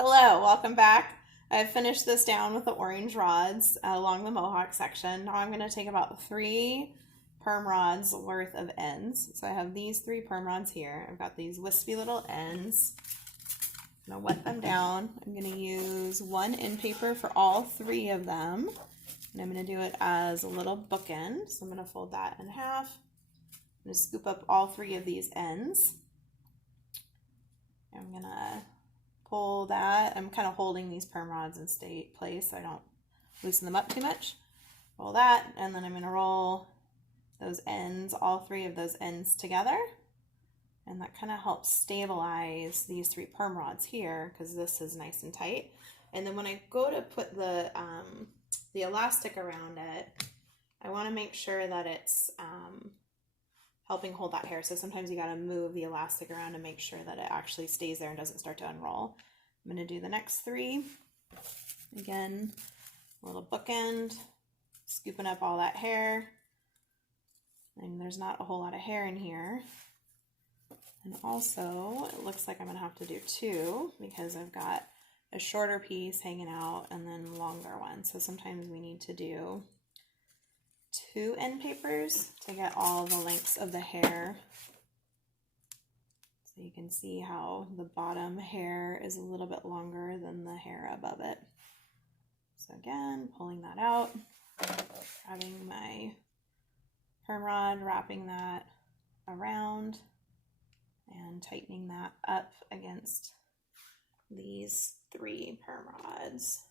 Hello, welcome back. I've finished this down with the orange rods along the mohawk section. Now I'm going to take about 3 perm rods worth of ends. So I have these 3 perm rods here. I've got these wispy little ends. I'm going to wet them down. I'm going to use 1 end paper for all 3 of them. And I'm going to do it as a little bookend. So I'm going to fold that in half. I'm going to scoop up all 3 of these ends. I'm going to pull that. I'm kind of holding these perm rods in place so I don't loosen them up too much. Roll that, and then I'm going to roll those ends, all 3 of those ends together, and that kind of helps stabilize these 3 perm rods here because this is nice and tight. And then when I go to put the elastic around it, I want to make sure that it's helping hold that hair. So sometimes you got to move the elastic around to make sure that it actually stays there and doesn't start to unroll. I'm going to do the next 3. Again, a little bookend, scooping up all that hair. And there's not a whole lot of hair in here. And also, it looks like I'm going to have to do 2 because I've got a shorter piece hanging out and then longer one. So sometimes we need to do 2 end papers to get all the lengths of the hair. So you can see how the bottom hair is a little bit longer than the hair above it. So again, pulling that out, grabbing my perm rod, wrapping that around and tightening that up against these 3 perm rods.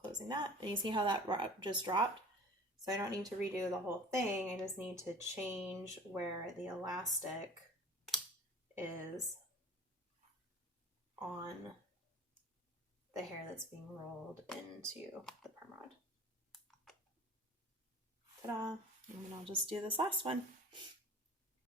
Closing that, and you see how that just dropped? So I don't need to redo the whole thing, I just need to change where the elastic is on the hair that's being rolled into the perm rod. Ta-da! And then I'll just do this last one.